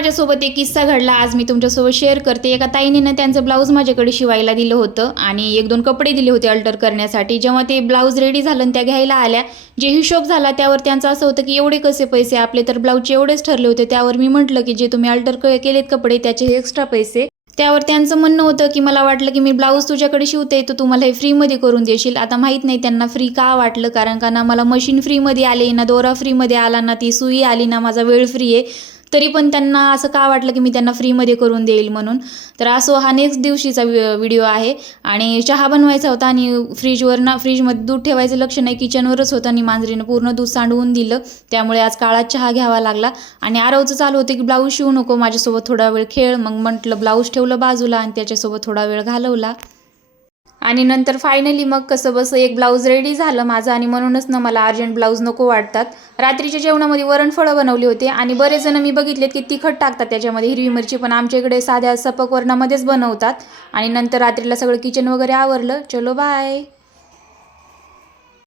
माझ्यासोबत एक किस्सा घडला, आज मी तुमच्यासोबत शेअर करते। एका ताईने ना त्यांचं ब्लाऊज माझ्याकडे शिवायला दिलं होतं आणि एक दोन कपडे दिले होते अल्टर करण्यासाठी। जेव्हा ते ब्लाऊज रेडी झालं आणि त्या घ्यायला आल्या, जे हिशोब झाला त्यावर त्यांचं असं होतं की एवढे कसे पैसे, आपले तर ब्लाऊजचे एवढेच ठरले होते। त्यावर मी म्हटलं की जे तुम्ही अल्टर केलेत कपडे त्याचे एक्स्ट्रा पैसे। त्यावर त्यांचं म्हणणं होतं की मला वाटलं की मी ब्लाऊज तुझ्याकडे शिवते तर तू मला हे फ्रीमध्ये करून देशील। आता माहीत नाही त्यांना फ्री का वाटलं, कारण का ना मला मशीन फ्रीमध्ये आली ना, दोरा फ्रीमध्ये आला ना, ती सुई आली ना, माझा वेळ फ्री आहे, तरी पण त्यांना असं का वाटलं की मी त्यांना फ्रीमध्ये करून देईल म्हणून। तर असो हा नेक्स्ट दिवशीचा व्हिडिओ आहे आणि चहा बनवायचा होता आणि फ्रीजमध्ये दूध ठेवायचं लक्ष नाही, किचनवरच होतं आणि मांजरीनं पूर्ण दूध सांडवून दिलं, त्यामुळे आज काळा चहा घ्यावा लागला। आणि आरवचं चालू होतं की ब्लाऊज शिवू नको, माझ्यासोबत थोडा वेळ खेळ। मग म्हटलं ब्लाऊज ठेवलं बाजूला आणि त्याच्यासोबत थोडा वेळ घालवला आणि नंतर फायनली मग कसं बस एक ब्लाऊज रेडी झालं माझं। आणि म्हणूनच ना मला अर्जंट ब्लाऊज नको वाटतात। रात्रीच्या जेवणामध्ये वरणफळं बनवली होती आणि बरेच जण मी बघितलेत की तिखट टाकतात त्याच्यामध्ये, हिरवी मिरची, पण आमच्या इकडे साध्या सपक वरणामध्येच बनवतात। आणि नंतर रात्रीला सगळं किचन वगैरे आवरलं। चलो बाय।